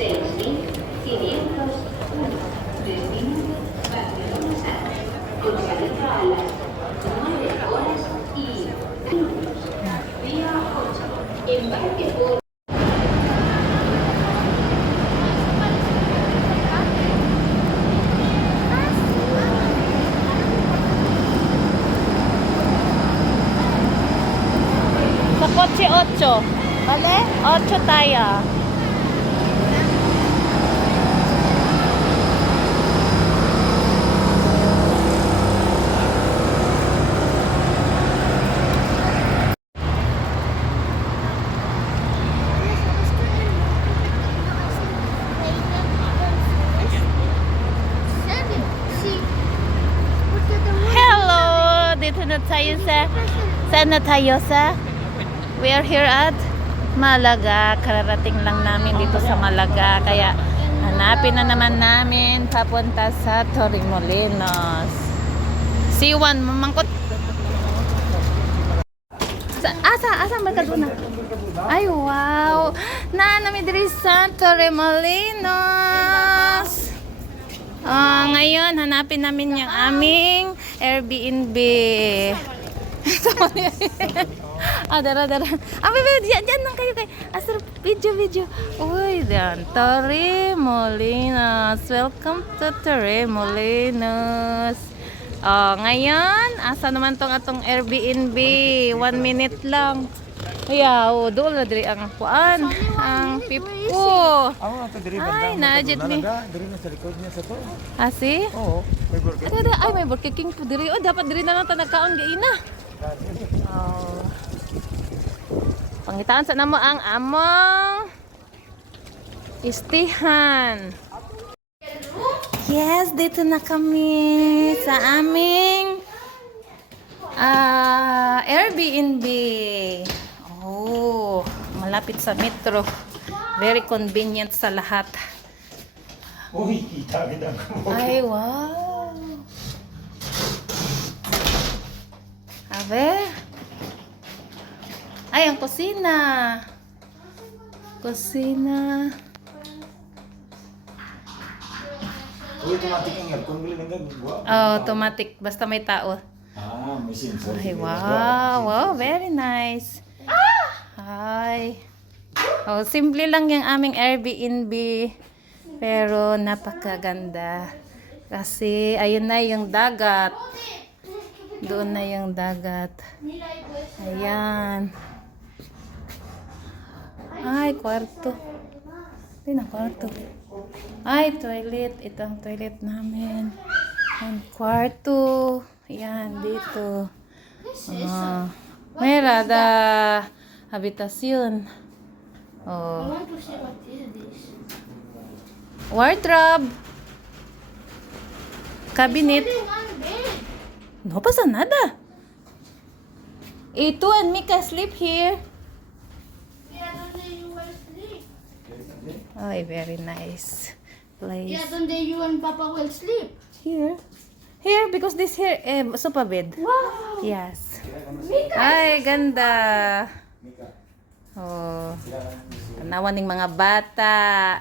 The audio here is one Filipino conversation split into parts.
Sa kotse 8. Vale? 8 tayo. Hello! Dito na tayo sa... Saan na tayo sa? We are here at Malaga. Kararating lang namin dito sa Malaga. Kaya hanapin na naman namin papunta sa Torremolinos. C1, mamangkot. Asa magkaduna? Ay, wow! Namin diri sa Torremolinos. Ngayon, hanapin namin yung aming Airbnb. Dara. Diyan lang kayo. Asar, video. Uy, diyan. Torremolinos. Welcome to Torremolinos. Ngayon, asa naman tong atong Airbnb? 1 minute lang. Ayaw, doon na diri ang kuan, ang pipo. Ay, najit ni. Diri na sa likod niya sa to. Asi? Oo, may burger. Ay, may Burger King po diri. Dapat diri na lang ta nagkaon gaina. Pangitaan sa namo ang among istihan. Yes, dito na kami sa aming Airbnb. Oh, malapit sa metro. Very convenient sa lahat. Uy, kita. Ay, wow. Abe. Ay, ang kusina. Uy, automatic ang aircon. Bili lang gagawa. Automatic. Basta may tao. May sensor. Ay, wow. Very nice. Hi. Simple lang yung aming Airbnb. Pero napakaganda. Kasi, ayun na yung dagat. Doon na yung dagat. Ayan. Ay, kwarto. Ay, na kwarto. Ay, toilet. Ito ang toilet namin. Ang kwarto. Ayan, dito. Mera da habitasyon. Wardrobe. Cabinet. No pasa nada. Ito and Mika sleep here. Ay, very nice place. Yeah, donde you and Papa will sleep. Here, because this here, sofa bed. Wow. Yes. Ay, ganda. Tanawan ng mga bata.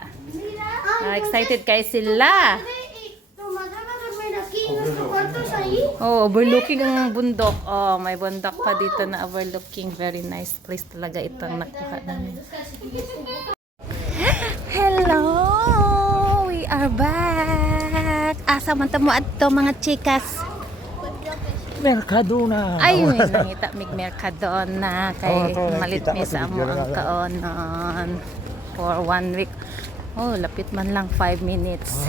Excited kayo sila. Overlooking ang bundok. May bundok pa dito na overlooking. Very nice place talaga itong nakuha namin. Hello! We are back! Asa man tamo adto mga chikas? Mercadona. Ay, may nangita mig Mercadona kay malit mi sa amo ang kaonon for 1 week. Lapit man lang 5 minutes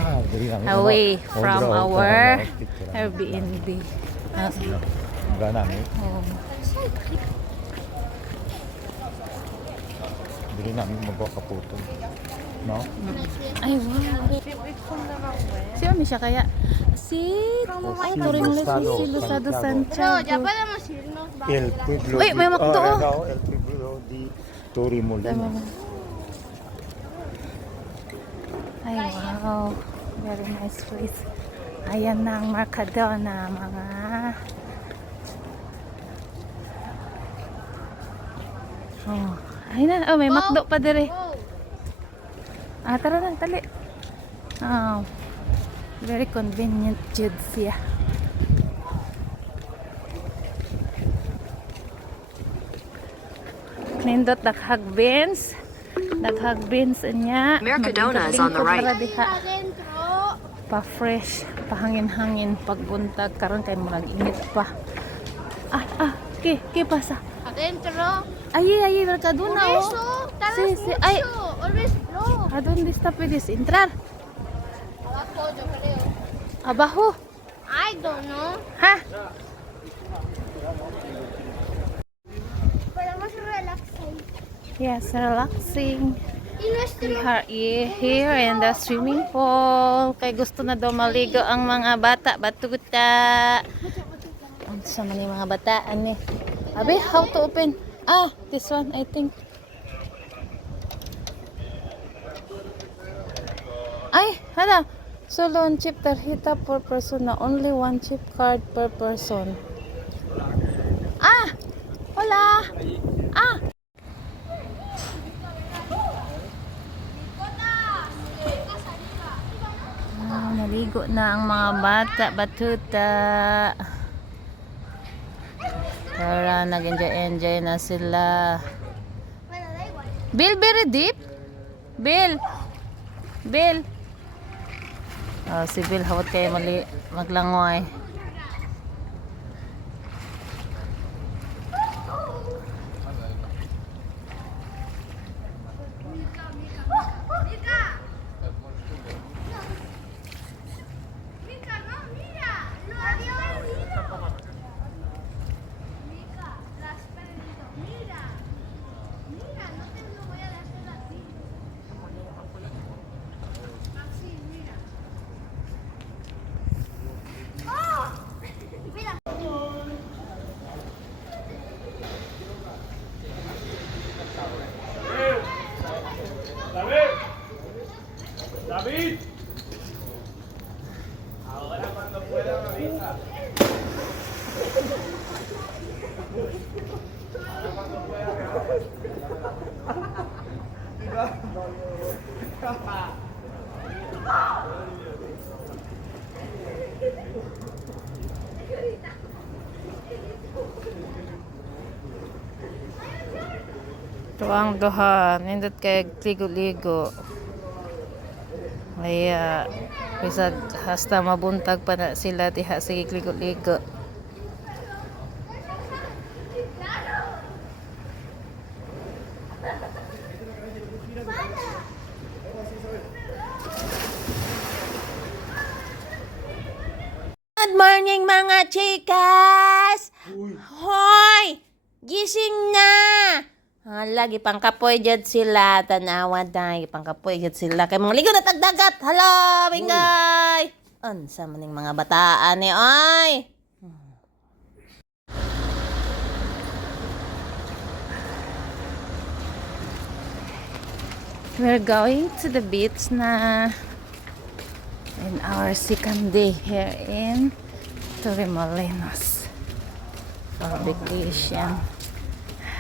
away from our Airbnb. Dili namin magkakaputo. No? Ay, wow. Siya mi siya kaya? Si Torremolinos si Losado Santiago. Ya podemos irnos. El Pueblo. Uy, may makdo. El Pueblo di Torremolinos. Ay, wow. Very nice place. Ayan na ang Mercadona, mga ayun na. May makdo pa dire. Tara na, tali. Oh, very convenient jud siya. Nindot daghag beans. Daghag beans niya. Mercadona is on the right. Adentro. Pa-fresh, pahangin-hangin pagbuntag karon kay murag init pa. Okay, pasa. Adentro. Ay, Mercadona Por eso, oh. tardas Sí, ay. mucho. Always no. ¿A dónde está puedes entrar? Abajo, yo creo. Abajo. I don't know. Ha? Para más relaxing. Yes, relaxing. Y nuestro... We are here in the swimming pool. Kay gusto na daw maligo ang mga bata, batuta. Ano sa man yung mga bataan ni? Abi, how to open? This one, I think. Ay, hala. Solo one chip tarjeta per person na only one chip card per person. Hola. Naligo na ang mga bata, batuta. Tara, nag-enjoy na sila. Bueno, da igual. Bill, very deep. Bill. Si Bill, hawat kayo maglangoy. Mica, no, mira. Adiós, mira. Mica, la has perdido. Mira. Mira, no te lo voy a hacer así. Así, mira. ¡Oh! Mira. David. Ahora cuando pueda me avisa. Ahora cuando pueda me avisa. Tuwang duha, nindot kay ligo-ligo. Kaya, bisag hasta mabuntag pa na sila diha sige ligo-ligo. Good morning mga chikas! Hoy! Gising na! Lagi pang kapoy jud sila, tanawa day, pang kapoy jud sila kay mga ligo na tagdagat. Hala, bingay. Unsa man ning mga bataan ni oy? We're going to the beach na in our second day here in Torremolinos for vacation.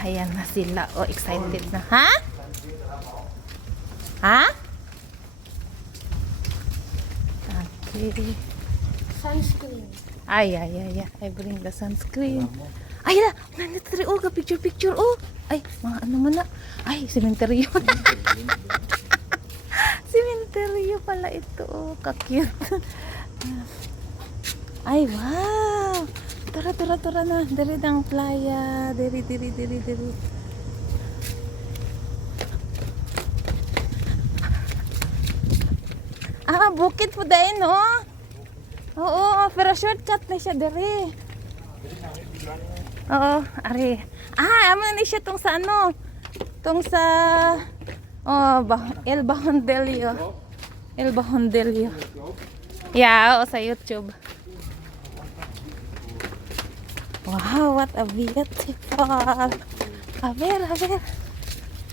Ayan na sila. Oh, excited na. Ha? Okay. Sunscreen. Ay. I bring the sunscreen. Ay, na. Nandito rin. Oh, picture. Oh. Ay, mga ano mo na. Ay, sementeryo. Sementeryo pala ito. Oh, ka-cute. Ay, wow. Tara na. Dari dang playa. Dari. Bukid po dahil, no? Oo, pero shortcut na siya dari. Oo, ari. Amo na siya tong sa ano? Tong sa El Bahondelio. Yeah, sa YouTube. Wow, what a beautiful. A ver.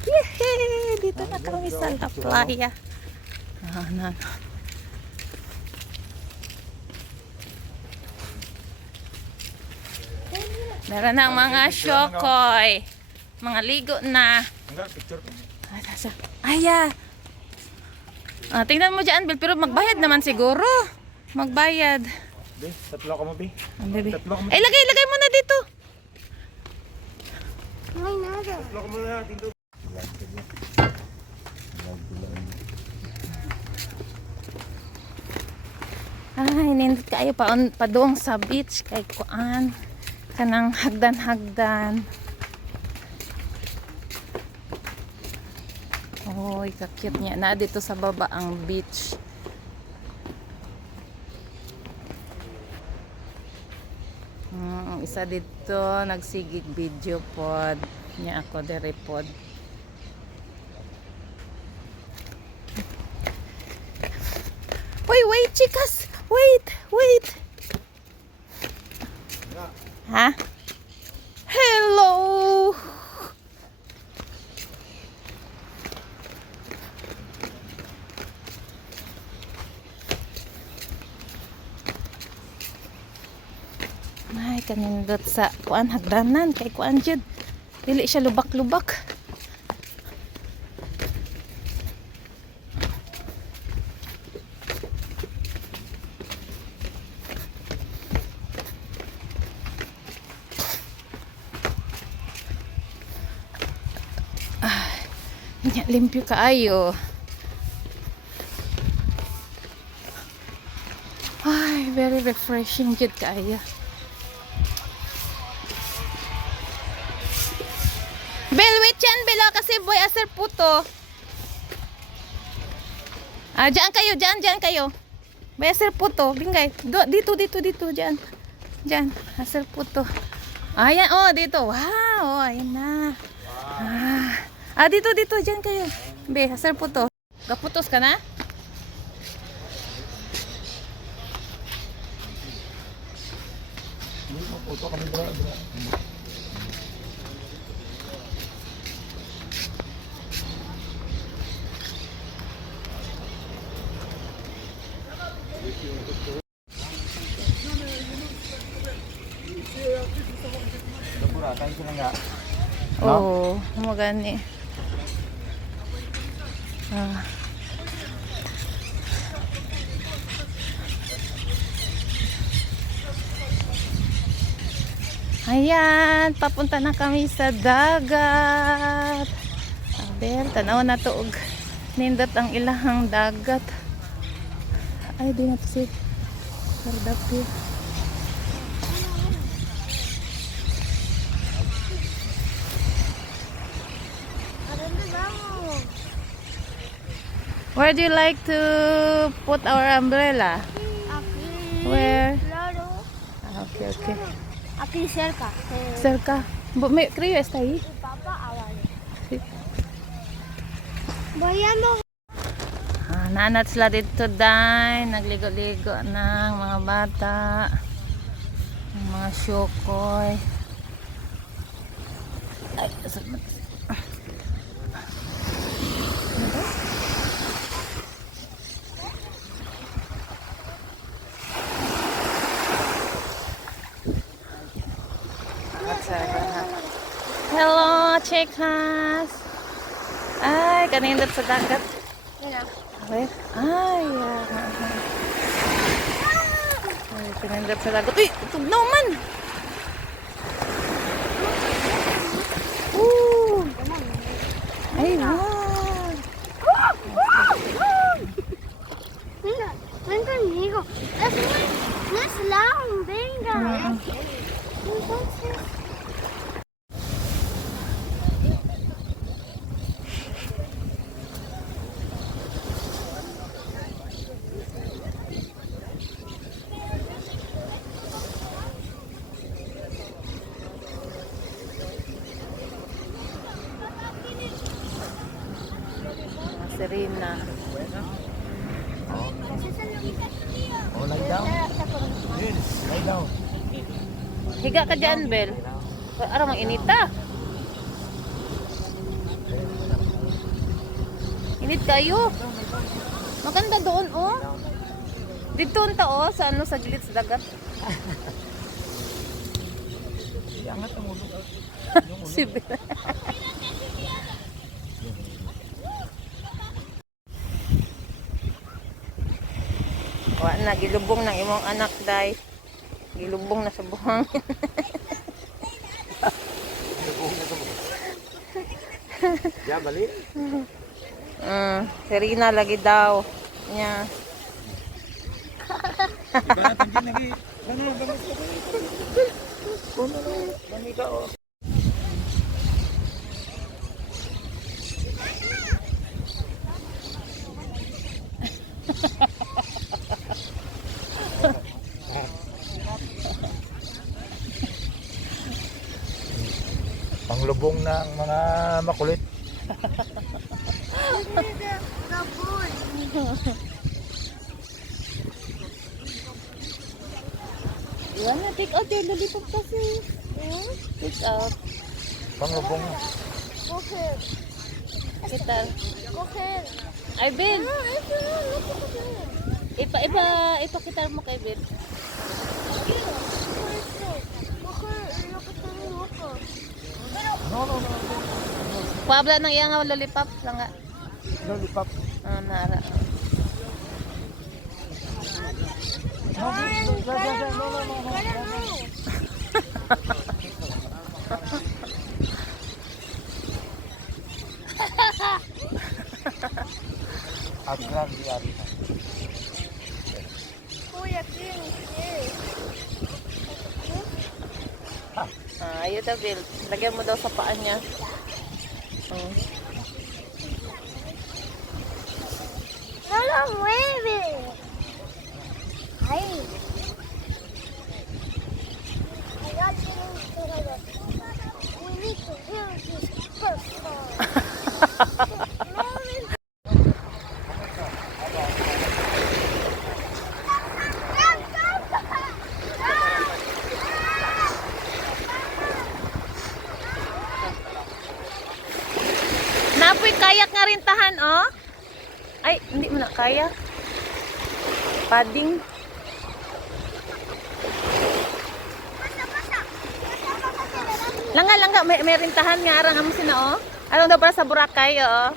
Yehey! Dito na kami sa La Playa. No. Meron ng mga syokoy. Mga ligo na. Enggak, picture. Aya. Tingnan mo dyan, Bel, pero magbayad naman siguro. Magbayad. Be, tatlo ka mo, Be. Ang bebe. Tatlo ka mo. Lagay mo na dito. Ay, nada. Tatlo ka muna natin doon. Ay, nindot kayo pa doong sa beach kay kuan. Kanang hagdan-hagdan. Oy, kakit niya na dito sa baba ang beach. Isa dito nagsigig video pod niya ako dere pod. Wait, chicas. Wait. Ha? Hello. Ay, kanindot sa kuan hagdanan kay kuan jud. Dili siya lubak-lubak. Nya limpyo kaayo. Ay, very refreshing jud kaayo. Bel, wait yan, Bel, kasi boy aser puto. Diyan kayo. Boy aser puto, bingay. Dito, diyan. Diyan, aser puto. Ayan, dito. Wow, ayan na. Dito, diyan kayo. Be, aser puto. Gaputos ka na? Puto kami bro. Kain sila nga. Oo, magani. Ayan, papunta na kami sa dagat. Aber, tanaw na to og nindot ang ilahang dagat. Ay, di na to si Sardapi. ¿A dónde vamos? Where do you like to put our umbrella? Aquí. Where? Claro. Okay. Aquí cerca. Cerca. Creo está ahí. Papá, vale. Sí. Vayamos. Nanat sila dito dahil nagligo-ligo ng mga bata, ng mga syokoy. Ay, hello, chicas. Ay, kanindot sa dagat. Mira. Ay, kanindot sa dagat. Uy, tugnaw man. Ay, wow. Venga, ven conmigo. No es long, venga. Entonces. Serena. Lay down. Lay down. Higa ka dyan, Bel. Araw mang inita. Init kayo. Maganda doon, oh. Dito unta, oh, sa ano, sa gilid sa dagat. Iangat ang ulo. Si Bel. Wa na gilubong ng imong anak day. Gilubong na sa buhang. Ya, balik. Serena lagi daw. Nya. Iba na tanggin lagi. Ano, gamis ko. Ano, lami ka, oh. Panglubong ng mga makulit. The bull. Iwan na take out yung lollipop kasi. Take out. Panglubong. Okay. Kita. Okay. Ay, Ben. No, it's not. Look at the Ipakita mo kay Ben. No, no, no. Pabla ng iyang lollipop lang nga. Lollipop. Nara. No, no, no, no. Agran di ari. Kuya King, yes. Ayun daw, Bill. Lagyan mo daw sa paa niya. No lo mueve. Ahí. Allá tiene un cerebro. We need to hear this person. Napoy kayak nga rin tahan, oh. Ay, hindi mo na kaya. Padding. Langga, may rin tahan nga arang amo sina, oh. Anong daw para sa Boracay, oh.